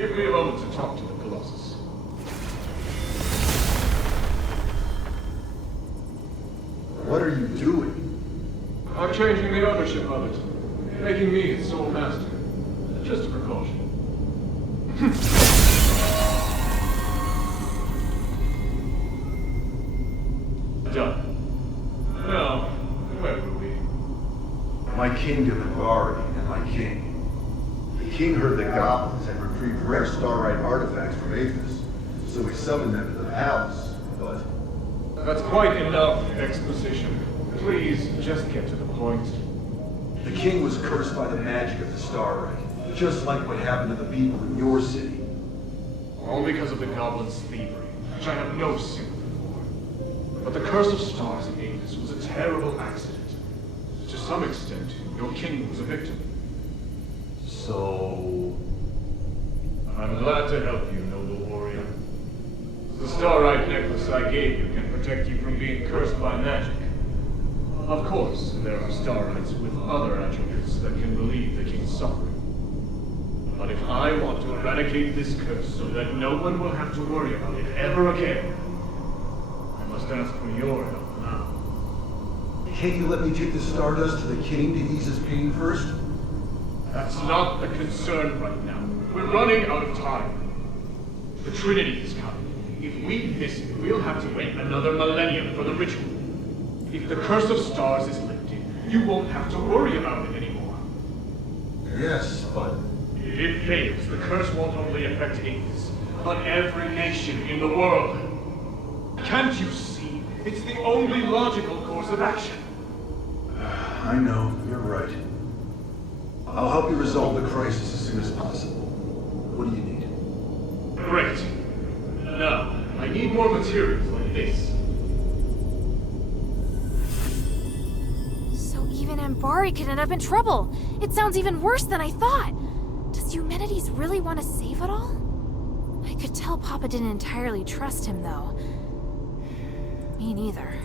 Give me a moment to talk to the Colossus. What are you doing? I'm changing the ownership of it, making me its sole master. Just a precaution. Done. Now, where were we? My kingdom and Bari and my king. The king heard the goblins had retrieved rare starlight artifacts from Athos, so he summoned them to the palace, but... That's quite enough exposition. Please, just get to the point. The king was cursed by the magic of the starlight, just like what happened to the people in your city. All because of the goblins' thievery, which I have no sympathy for. But the curse of stars in Athos was a terrible accident. To some extent, your king was a victim. So... I'm glad to help you, noble warrior. The starlight necklace I gave you can protect you from being cursed by magic. Of course, there are starlights with other attributes that can relieve the king's suffering. But if I want to eradicate this curse so that no one will have to worry about it ever again, I must ask for your help now. Can't you let me take the stardust to the king to ease his pain first? That's not the concern right now. We're running out of time. The Trinity is coming. If we miss it, we'll have to wait another millennium for the ritual. If the curse of stars is lifted, you won't have to worry about it anymore. Yes, but... If it fails, the curse won't only affect Athos, but every nation in the world. Can't you see? It's the only logical course of action. I know, you're right. I'll help you resolve the crisis as soon as possible. What do you need? Great. Now, I need more materials like this. So even Ambari could end up in trouble. It sounds even worse than I thought. Does Eumenides really want to save it all? I could tell Papa didn't entirely trust him, though. Me neither.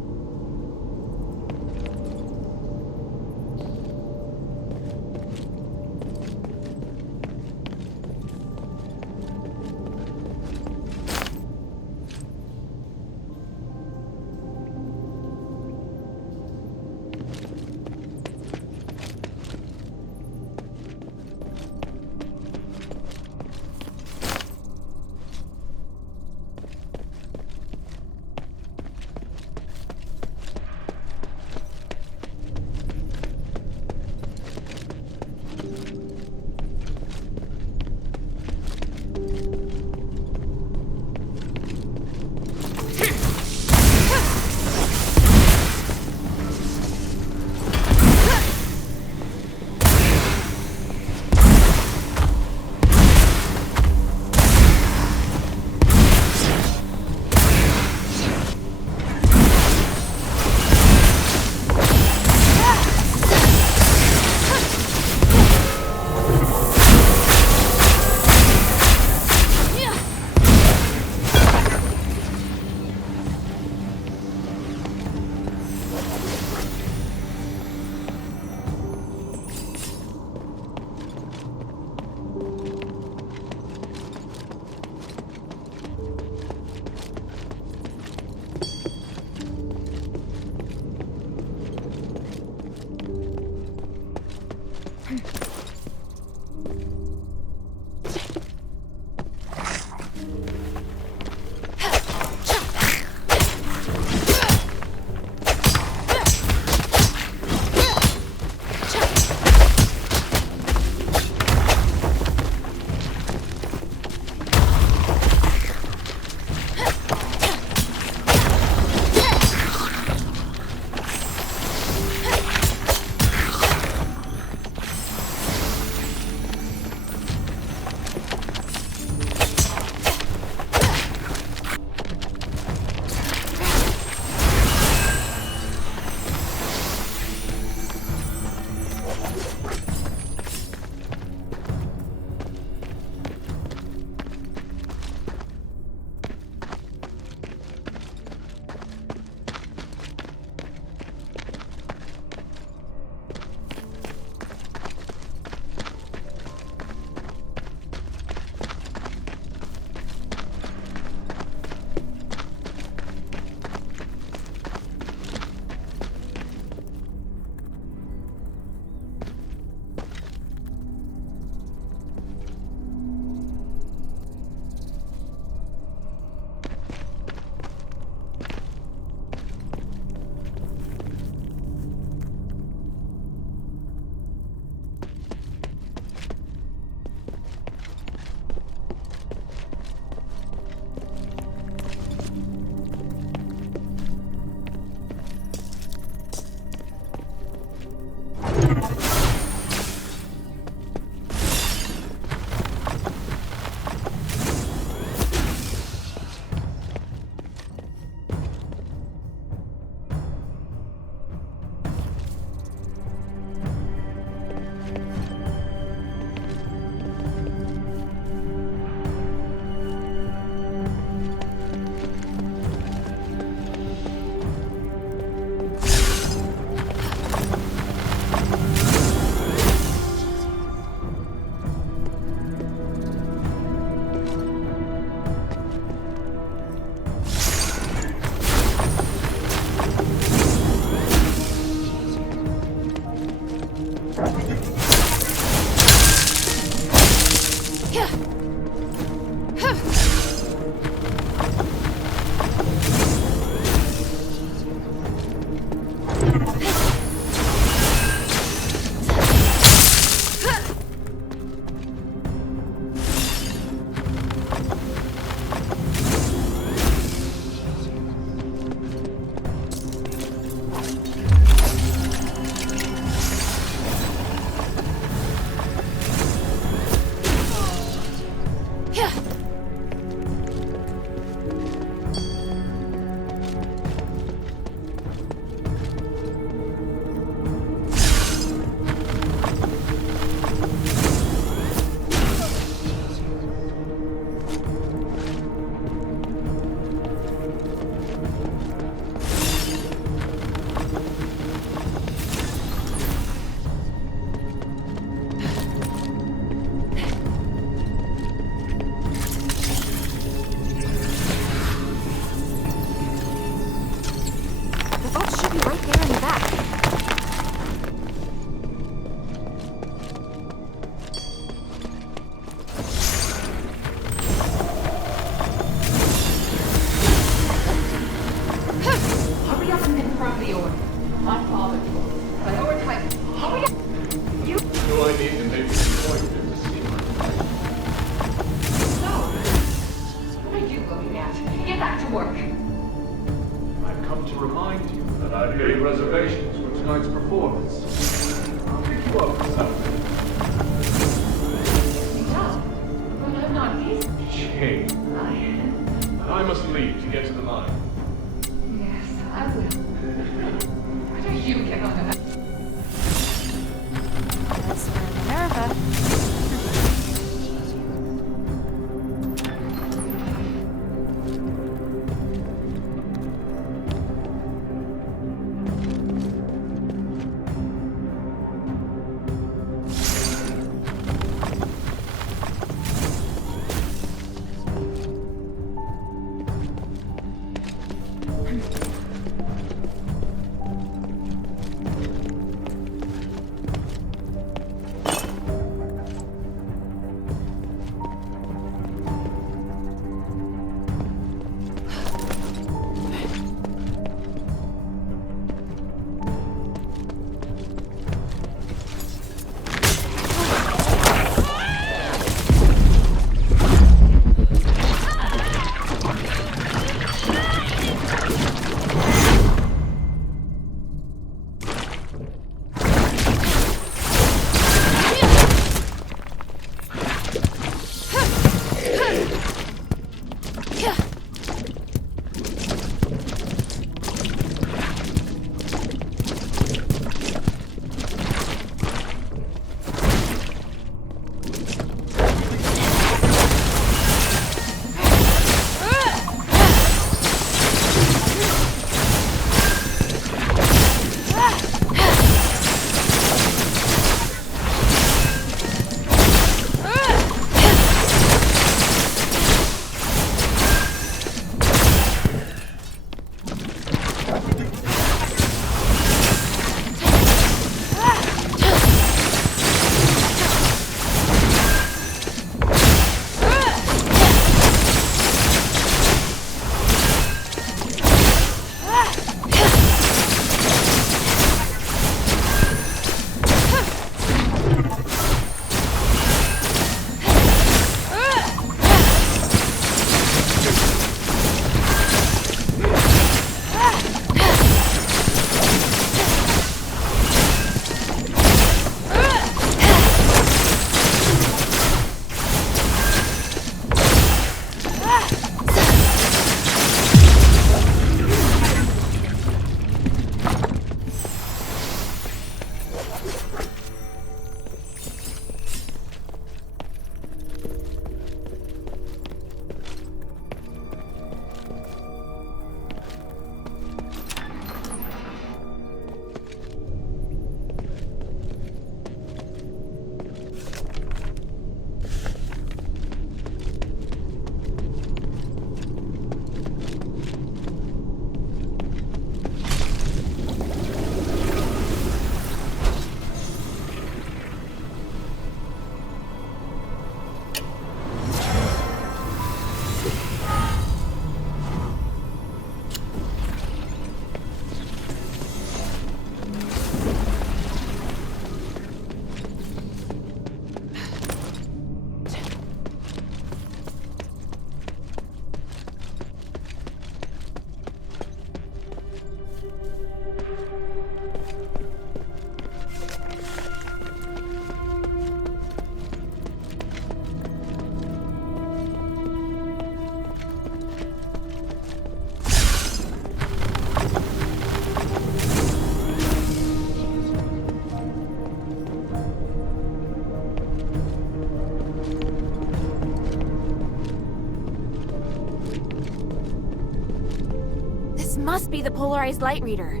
must be the polarized light reader.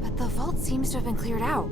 But the vault seems to have been cleared out.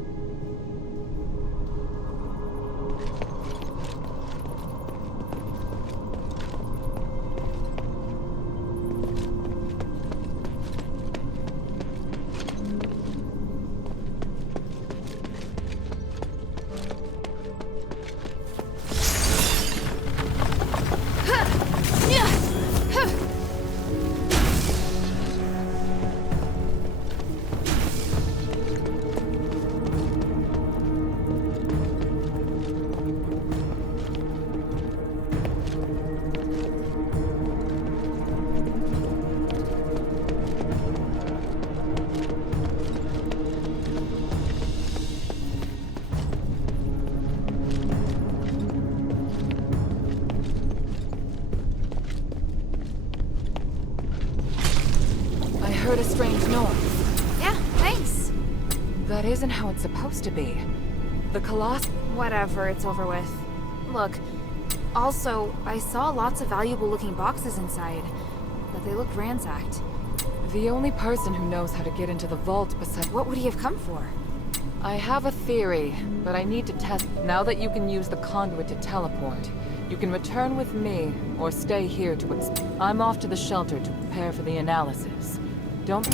Heard a strange noise. Yeah, thanks. That isn't how it's supposed to be. The Colossus... Whatever, it's over with. Look, also, I saw lots of valuable-looking boxes inside, but they looked ransacked. The only person who knows how to get into the vault besides... What would he have come for? I have a theory, but I need to test... Now that you can use the conduit to teleport, you can return with me, or stay here to... I'm off to the shelter to prepare for the analysis. Don't...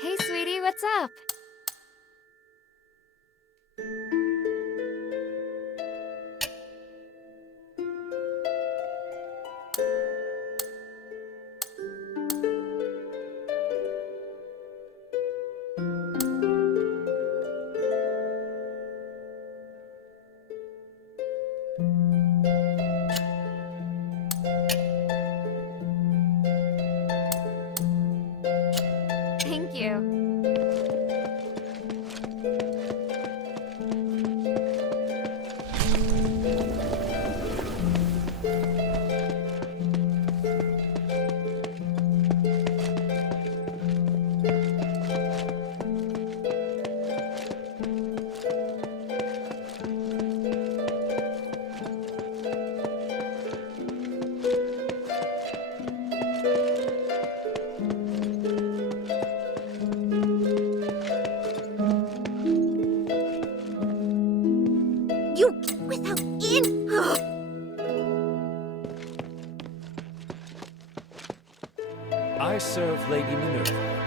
Hey, sweetie, what's up? Thank you. You without in. I serve Lady Minerva.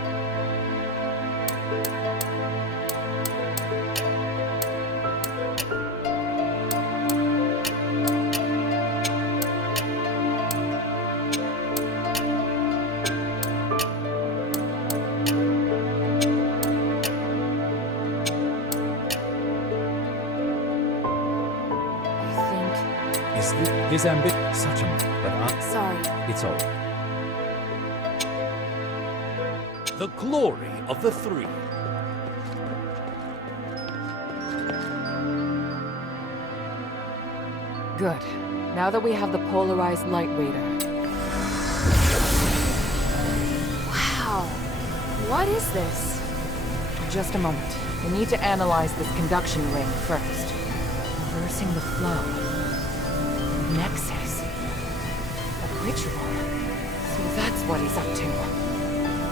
Is this such a... But Sorry. it's all. The glory of the three. Good. Now that we have the polarized light reader. Wow. What is this? Just a moment. We need to analyze this conduction ring first. Reversing the flow. Nexus. A ritual. So that's what he's up to.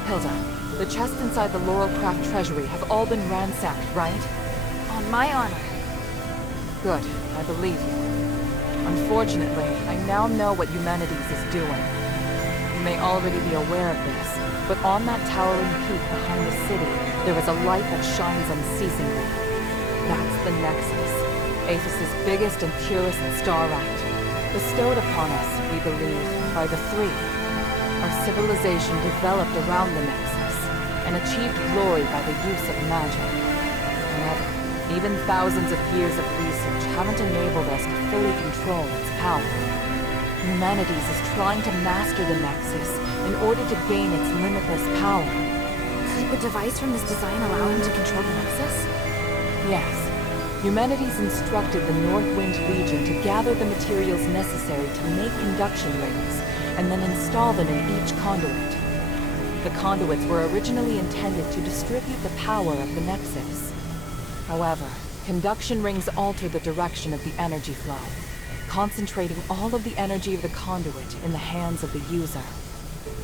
Hilda, the chests inside the Laurelcraft treasury have all been ransacked, right? On my honor. Good. I believe you. Unfortunately, I now know what Humanities is doing. You may already be aware of this, but on that towering peak behind the city, there is a light that shines unceasingly. That's the Nexus, Aphis's biggest and purest starlight, bestowed upon us, we believe, by the Three. Our civilization developed around the Nexus, and achieved glory by the use of magic. However, even thousands of years of research haven't enabled us to fully control its power. Humanities is trying to master the Nexus in order to gain its limitless power. Could the device from this design allow him to control the Nexus? Yes. Humanities instructed the Northwind Legion to gather the materials necessary to make conduction rings, and then install them in each conduit. The conduits were originally intended to distribute the power of the Nexus. However, conduction rings alter the direction of the energy flow, concentrating all of the energy of the conduit in the hands of the user.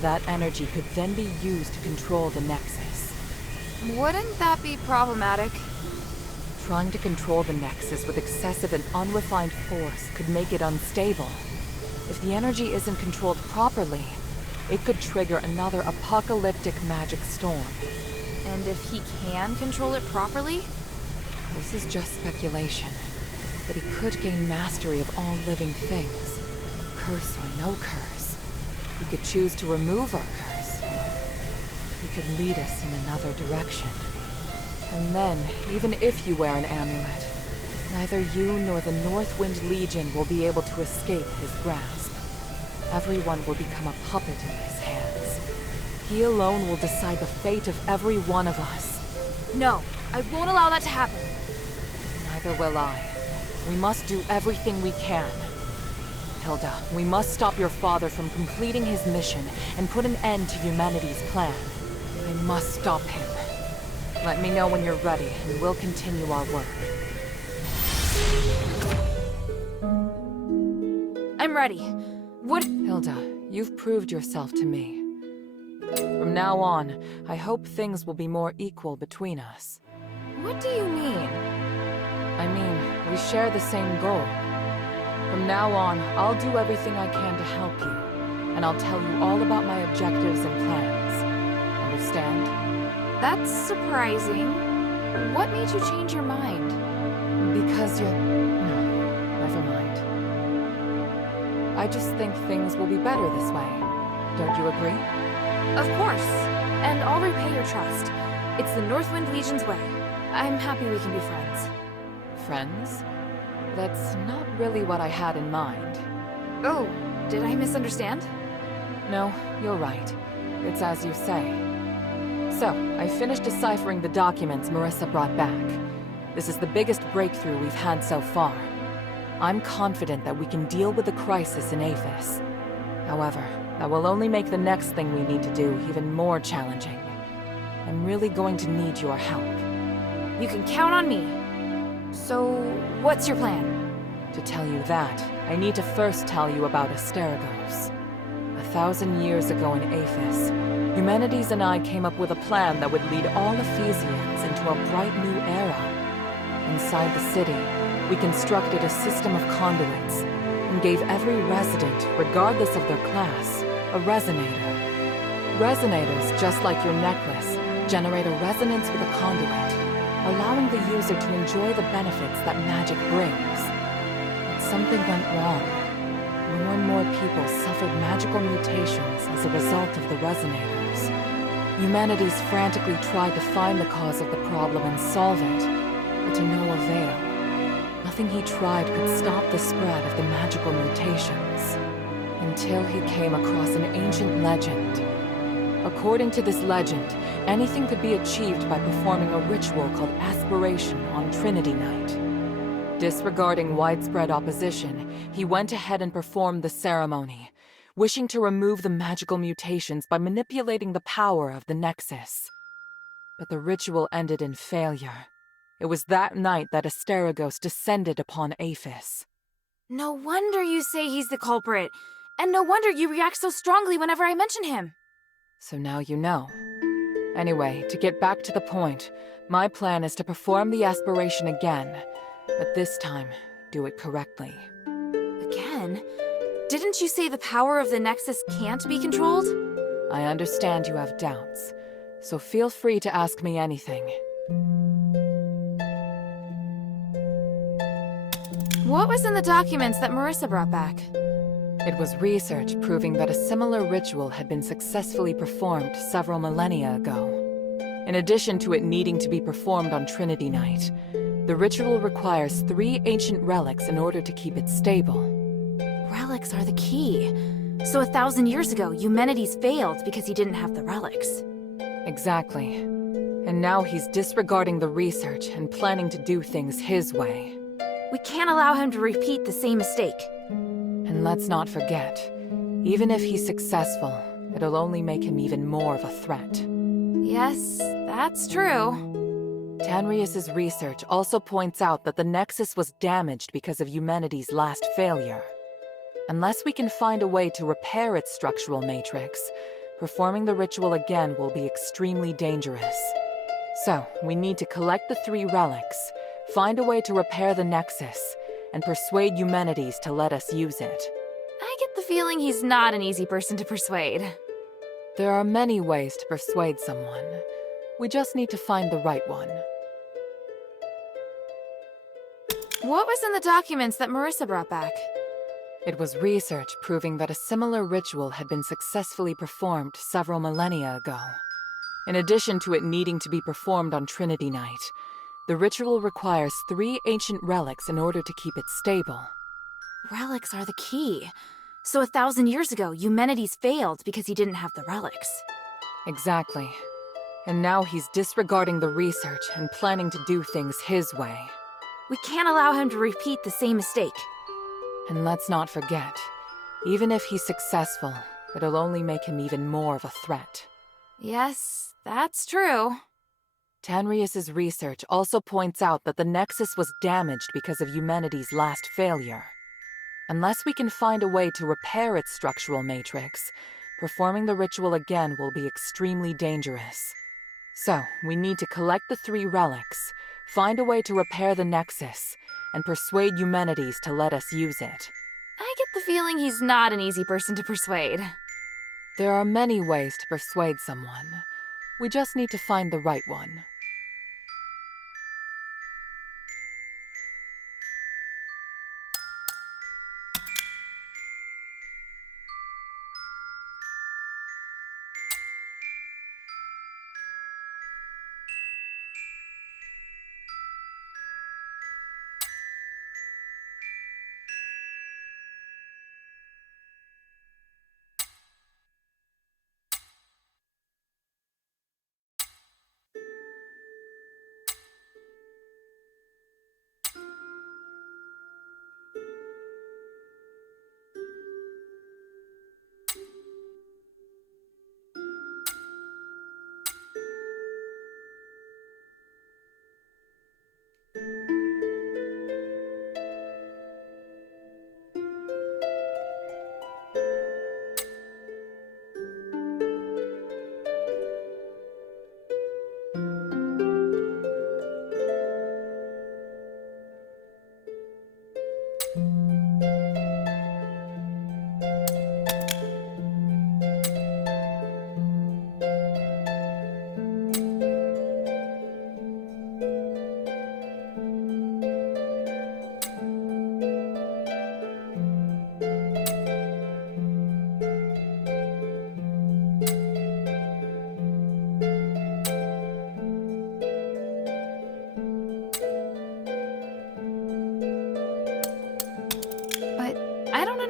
That energy could then be used to control the Nexus. Wouldn't that be problematic? Trying to control the Nexus with excessive and unrefined force could make it unstable. If the energy isn't controlled properly, it could trigger another apocalyptic magic storm. And if he can control it properly? This is just speculation, but he could gain mastery of all living things. Curse or no curse. He could choose to remove our curse. He could lead us in another direction. And then, even if you wear an amulet, neither you nor the Northwind Legion will be able to escape his grasp. Everyone will become a puppet in his hands. He alone will decide the fate of every one of us. No, I won't allow that to happen. Neither will I. We must do everything we can. Hilda, we must stop your father from completing his mission and put an end to humanity's plan. I must stop him. Let me know when you're ready, and we'll continue our work. I'm ready. What? Hilda, you've proved yourself to me. From now on, I hope things will be more equal between us. What do you mean? I mean, we share the same goal. From now on, I'll do everything I can to help you, and I'll tell you all about my objectives and plans. Understand? That's surprising. What made you change your mind? Because you're... No, never mind. I just think things will be better this way. Don't you agree? Of course. And I'll repay your trust. It's the Northwind Legion's way. I'm happy we can be friends. Friends? That's not really what I had in mind. Oh, did I misunderstand? No, you're right. It's as you say. So, I finished deciphering the documents Marissa brought back. This is the biggest breakthrough we've had so far. I'm confident that we can deal with the crisis in Aphis. However, that will only make the next thing we need to do even more challenging. I'm really going to need your help. You can count on me. So, what's your plan? To tell you that, I need to first tell you about Asterigos. 1,000 years ago in Aphis, Humanities and I came up with a plan that would lead all Ephesians into a bright new era. Inside the city, we constructed a system of conduits and gave every resident, regardless of their class, a resonator. Resonators, just like your necklace, generate a resonance with a conduit, allowing the user to enjoy the benefits that magic brings. But something went wrong. More and more people suffered magical mutations as a result of the resonators. Humanities frantically tried to find the cause of the problem and solve it, but to no avail. Nothing he tried could stop the spread of the magical mutations. Until he came across an ancient legend. A According to this legend, anything could be achieved by performing a ritual called aspiration on Trinity Night. Disregarding widespread opposition, he went ahead and performed the ceremony, wishing to remove the magical mutations by manipulating the power of the Nexus. But the ritual ended in failure. It was that night that Asterigos descended upon Aphis. No wonder you say he's the culprit. And no wonder you react so strongly whenever I mention him. So now you know. Anyway, to get back to the point, my plan is to perform the aspiration again, but this time, do it correctly. Again? Didn't you say the power of the Nexus can't be controlled? I understand you have doubts, so feel free to ask me anything. What was in the documents that Marissa brought back? It was research proving that a similar ritual had been successfully performed several millennia ago. In addition to it needing to be performed on Trinity Night, the ritual requires 3 ancient relics in order to keep it stable. Relics are the key. So 1,000 years ago, Eumenides failed because he didn't have the relics. Exactly. And now he's disregarding the research and planning to do things his way. We can't allow him to repeat the same mistake. And let's not forget, even if he's successful, it'll only make him even more of a threat. Yes, that's true. Tanrius's research also points out that the Nexus was damaged because of Eumenides' last failure. Unless we can find a way to repair its structural matrix, performing the ritual again will be extremely dangerous. So, we need to collect the 3 relics, find a way to repair the Nexus, and persuade Eumenides to let us use it. I get the feeling he's not an easy person to persuade. There are many ways to persuade someone. We just need to find the right one. What was in the documents that Marissa brought back? It was research proving that a similar ritual had been successfully performed several millennia ago. In addition to it needing to be performed on Trinity Night, the ritual requires 3 ancient relics in order to keep it stable. Relics are the key. So 1,000 years ago, Eumenides failed because he didn't have the relics. Exactly. And now he's disregarding the research and planning to do things his way. We can't allow him to repeat the same mistake. And let's not forget, even if he's successful, it'll only make him even more of a threat. Yes, that's true. Tanrius's research also points out that the Nexus was damaged because of Eumenides' last failure. Unless we can find a way to repair its structural matrix, performing the ritual again will be extremely dangerous. So, we need to collect the 3 relics, find a way to repair the Nexus, and persuade Eumenides to let us use it. I get the feeling he's not an easy person to persuade. There are many ways to persuade someone. We just need to find the right one.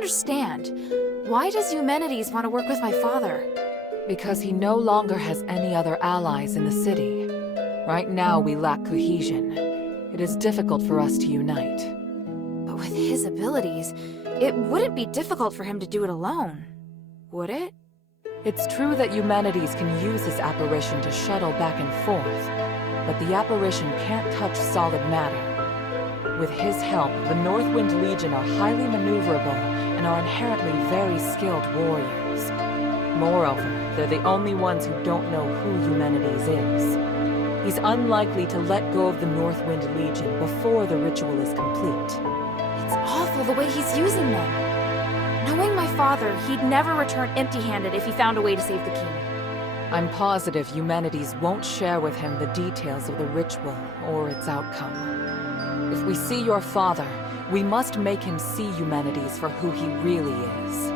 Understand. Why does Eumenides want to work with my father? Because he no longer has any other allies in the city. Right now, we lack cohesion. It is difficult for us to unite. But with his abilities, it wouldn't be difficult for him to do it alone, would it? It's true that Eumenides can use his apparition to shuttle back and forth, but the apparition can't touch solid matter. With his help, the Northwind Legion are highly maneuverable and are inherently very skilled warriors. Moreover, they're the only ones who don't know who Eumenides is. He's unlikely to let go of the Northwind Legion before the ritual is complete. It's awful the way he's using them. Knowing my father, he'd never return empty-handed if he found a way to save the king. I'm positive Eumenides won't share with him the details of the ritual or its outcome. If we see your father, we must make him see Eumenides for who he really is.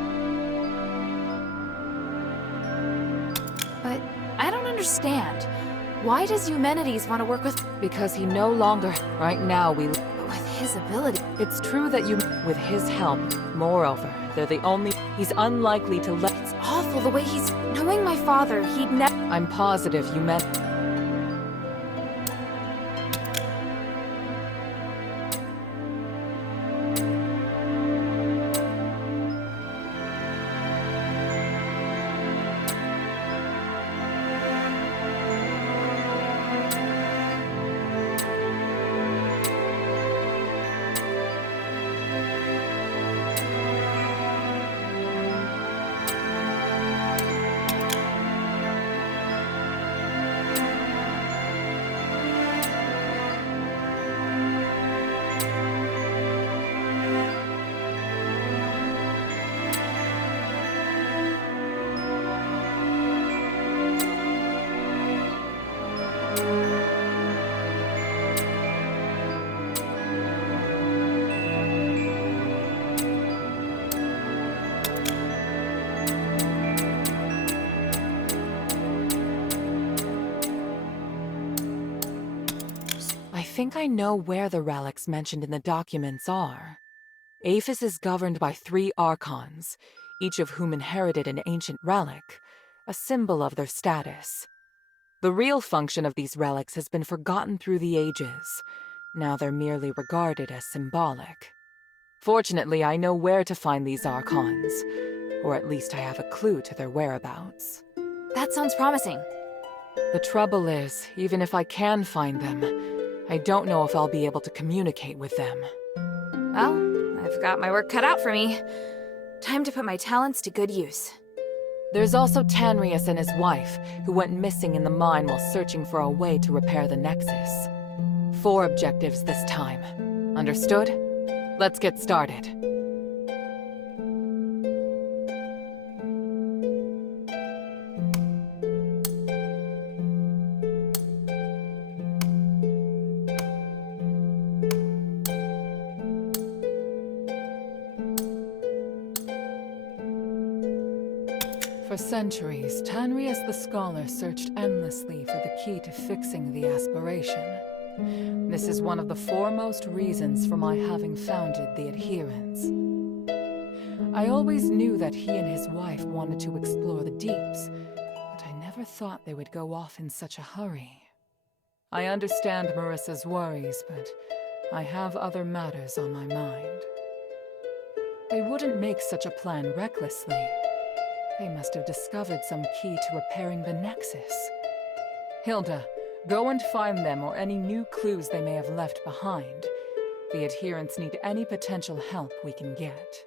But I don't understand. Why does Eumenides want to work with... Because he no longer... Right now, we... But with his ability... It's true that with his help. Moreover, they're the only... He's unlikely to let... It's awful the way he's... Knowing my father, he'd never... I'm positive I think I know where the relics mentioned in the documents are. Aphis is governed by 3 archons, each of whom inherited an ancient relic, a symbol of their status. The real function of these relics has been forgotten through the ages. Now they're merely regarded as symbolic. Fortunately, I know where to find these archons, or at least I have a clue to their whereabouts. That sounds promising. The trouble is, even if I can find them, I don't know if I'll be able to communicate with them. Well, I've got my work cut out for me. Time to put my talents to good use. There's also Tanrius and his wife, who went missing in the mine while searching for a way to repair the Nexus. 4 objectives this time. Understood? Let's get started. For centuries, Tanrius the Scholar searched endlessly for the key to fixing the aspiration. This is one of the foremost reasons for my having founded the Adherents. I always knew that he and his wife wanted to explore the deeps, but I never thought they would go off in such a hurry. I understand Marissa's worries, but I have other matters on my mind. They wouldn't make such a plan recklessly. They must have discovered some key to repairing the Nexus. Hilda, go and find them or any new clues they may have left behind. The Adherents need any potential help we can get.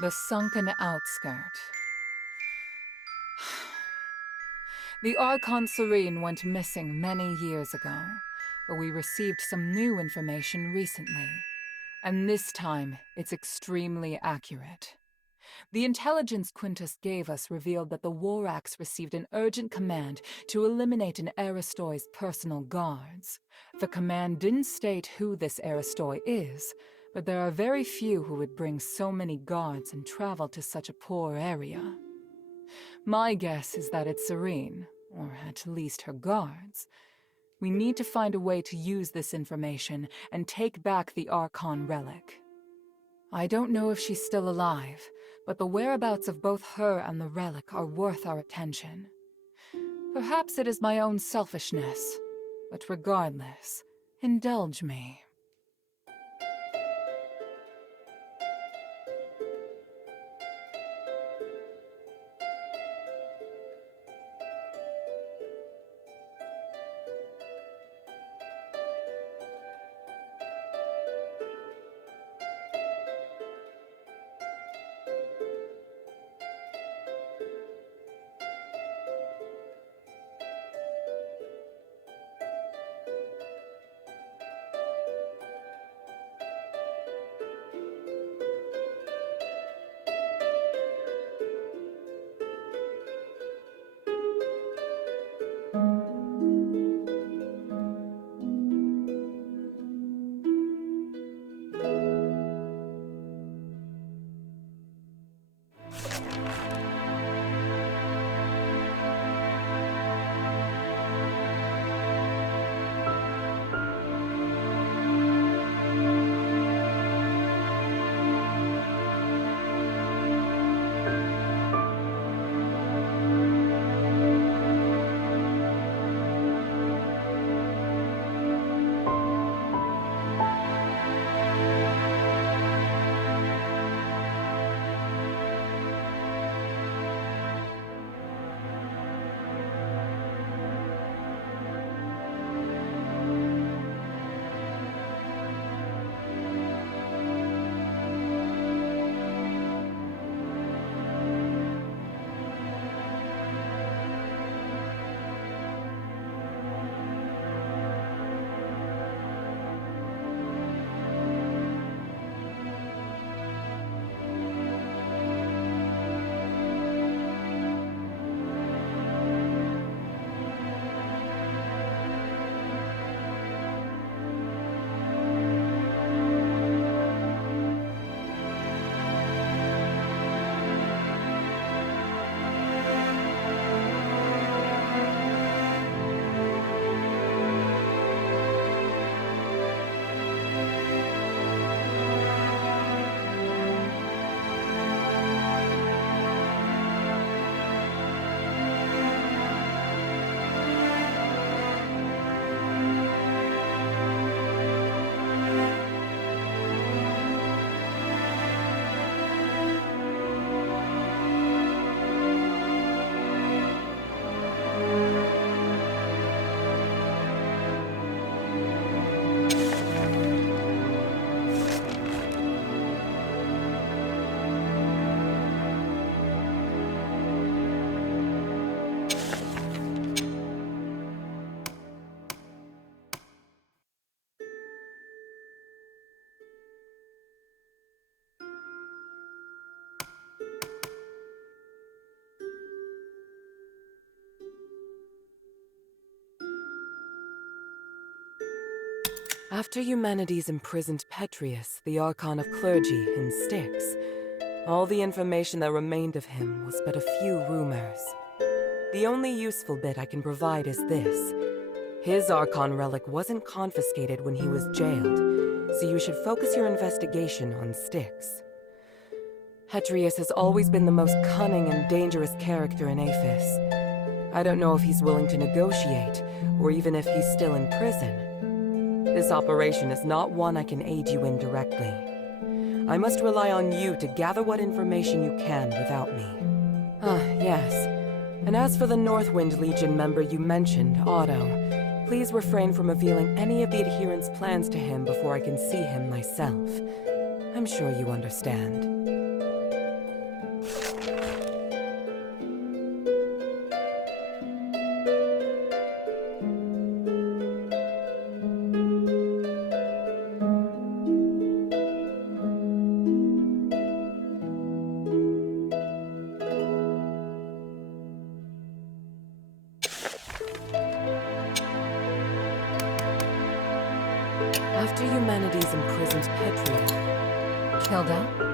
The sunken outskirt. The Archon Serene went missing many years ago, but we received some new information recently. And this time, it's extremely accurate. The intelligence Quintus gave us revealed that the Warax received an urgent command to eliminate an Aristoi's personal guards. The command didn't state who this Aristoi is, but there are very few who would bring so many guards and travel to such a poor area. My guess is that it's Serene, or at least her guards. We need to find a way to use this information and take back the Archon relic. I don't know if she's still alive, but the whereabouts of both her and the relic are worth our attention. Perhaps it is my own selfishness, but regardless, indulge me. After Eumenides imprisoned Petrius, the Archon of Clergy, in Styx, all the information that remained of him was but a few rumors. The only useful bit I can provide is this. His Archon relic wasn't confiscated when he was jailed, so you should focus your investigation on Styx. Petrius has always been the most cunning and dangerous character in Aphis. I don't know if he's willing to negotiate, or even if he's still in prison. This operation is not one I can aid you in directly. I must rely on you to gather what information you can without me. Ah, yes. And as for the Northwind Legion member you mentioned, Otto, please refrain from revealing any of the adherents' plans to him before I can see him myself. I'm sure you understand. After humanity's imprisoned Petria, Kilda?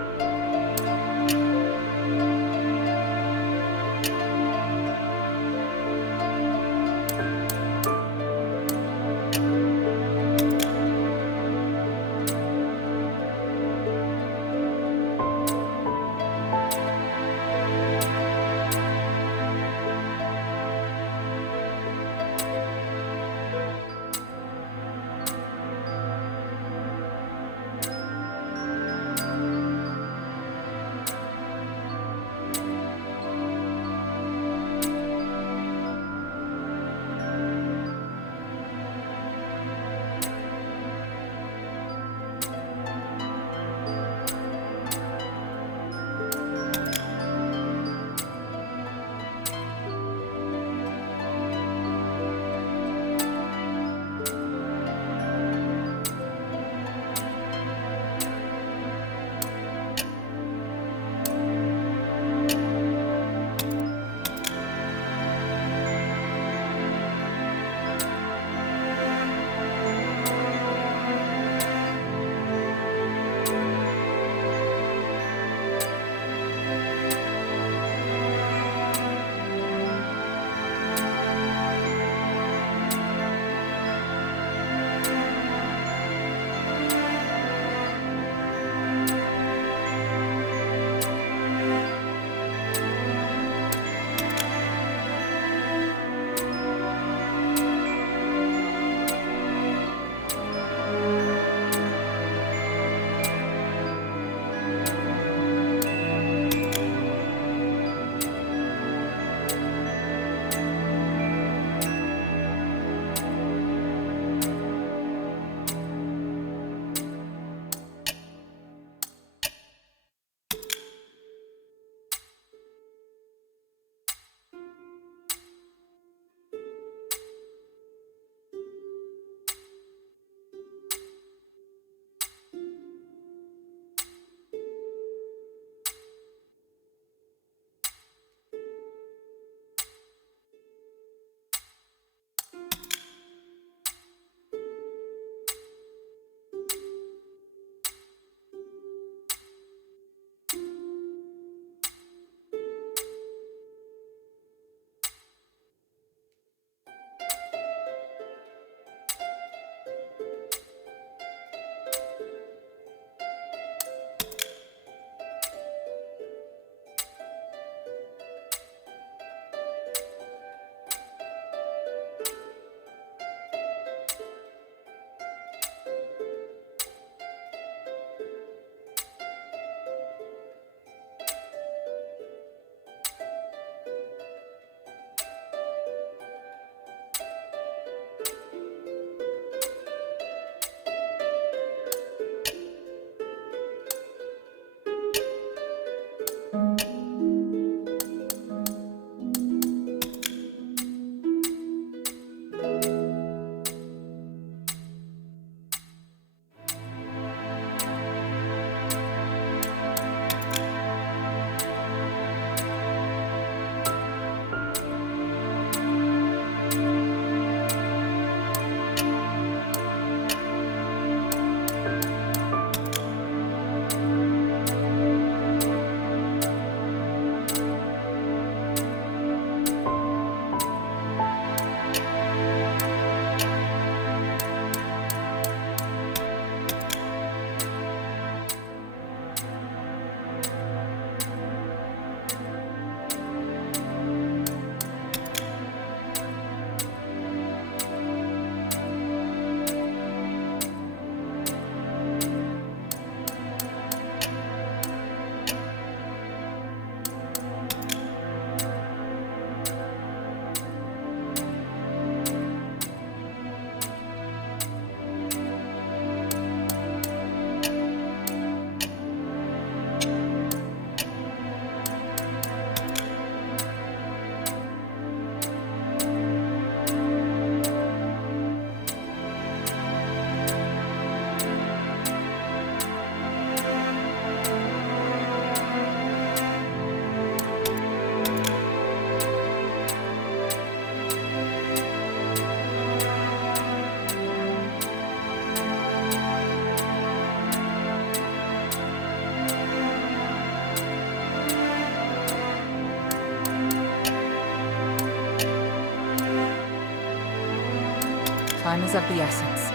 Time is of the essence.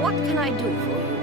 What can I do for you?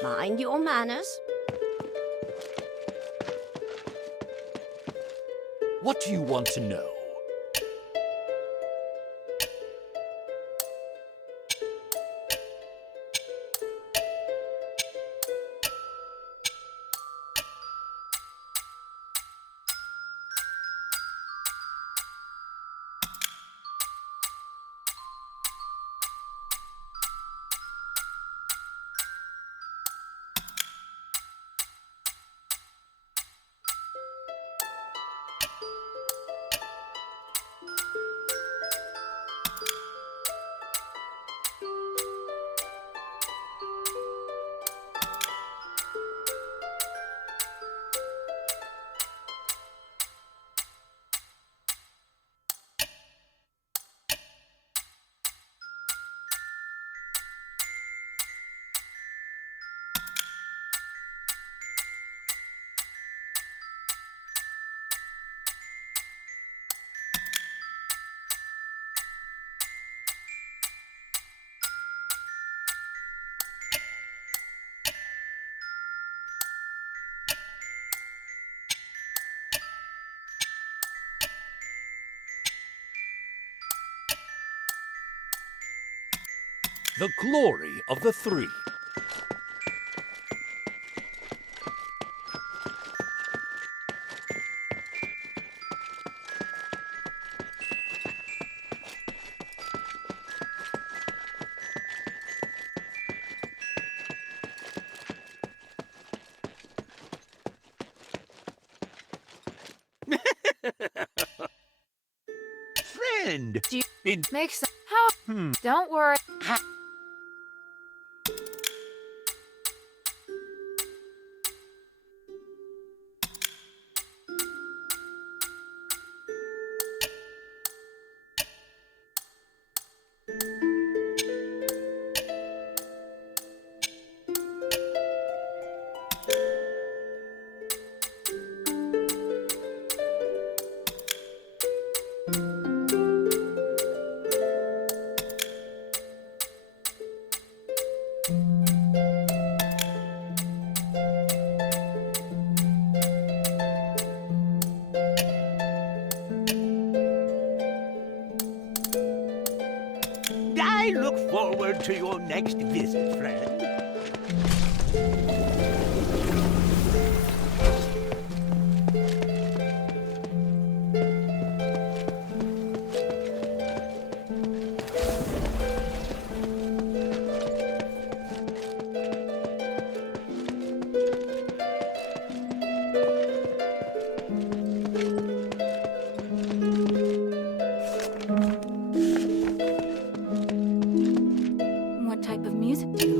Mind your manners. What do you want to know? The glory of the three. Friend! Do you In make some? How? Don't worry. I look forward to your next visit, friend. continues to